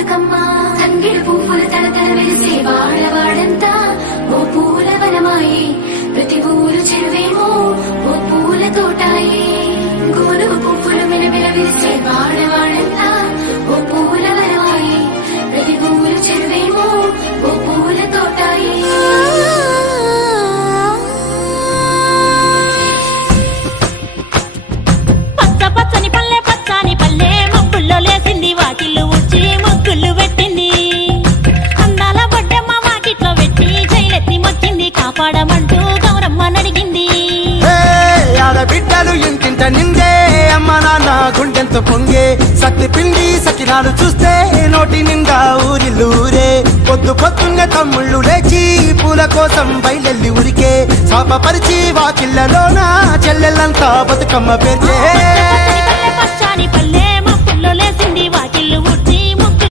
బతుకమ్మ తంగిడు పువ్వులు తలతల వెలిసే వాడవాడంతా ఓ పూల వనమాయే ప్రతి ఊరు చెరువేమో ఓ పూల తోటాయే గోలుగు పువ్వులు మెలమెల విరిసే వాడవాడంతా ఓ పూల వనమాయే ప్రతి ఊరు చెరువేమో ఓ పూల తోటాయే పచ్చ పచ్చని పల్లె పచ్చని పల్లె మబ్బుల్లో లేసింది వాకిళ్ళు ఊడ్చి ముగ్గులు పెట్టింది అందాల బొడ్డమ్మ వాకిట్లో పెట్టి జైలెత్తి మొక్కింది కాపాడమంటూ గౌరమ్మ నడిగింది ఆడబిడ్డలు ఇంటింట నిందే అమ్మ నాన్న గుండెంతో పొంగే సత్తి పిండి సకినాలు చూస్తే నోటి నిండా ఊరిల్లూరే పొద్దు పొద్దున్న తమ్ముళ్ళు లేచి పూల కోసం బయలెల్లి ఉరికే శాపపరిచి వాకిళ్లలోన చెల్లెళ్ళంతా బతుకమ్మ పేర్చే పచ్చని పల్లె